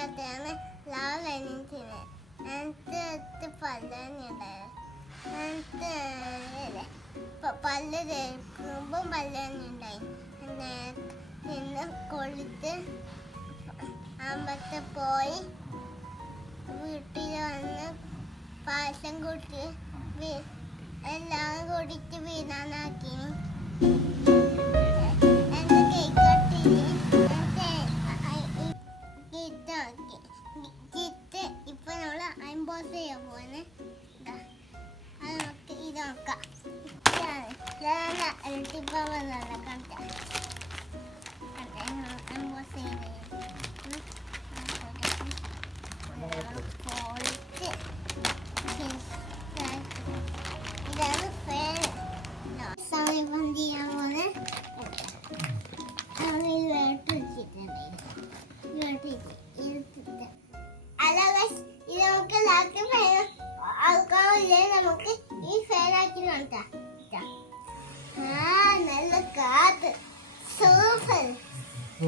അതാണ് ലാവ് എണീറ്റിന് എനിക്ക് പല്ല് തേക്കുമ്പം പല്ലുണ്ടായി പിന്നെ കൊളുത്ത് അമ്പലത്തിൽ പോയി വീട്ടിൽ വന്ന് പായസം കൂട്ടി എല്ലാം കുടിച്ച് വീണാനാക്കി എന്റെ കേക്കൊട്ടിന് ചിത്ത് ഇപ്പൊ നമ്മള് അൻപോസ് ചെയ്യാൻ പോകുന്നത് അത് നമുക്ക് ഇത് നോക്കാം ഇരട്ടിപ്പം വന്നല്ല കണ്ട അൻപോസ് ചെയ്ത് ഇതാണ് ഫാൻ സമയം ചെയ്യാൻ പോകുന്നത് ഇത് നമുക്ക് എല്ലാവർക്കും ആൾക്കാരില്ലേ നമുക്ക് ഈ ഫാനാക്കി നോക്കാം നല്ല കാറ്റ് സൂപ്പർ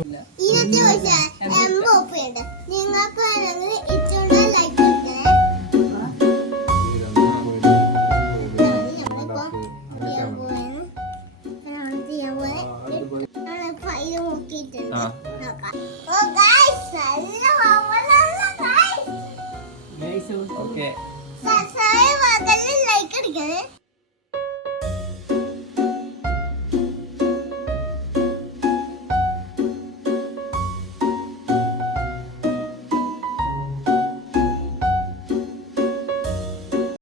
ഇതിനകത്ത്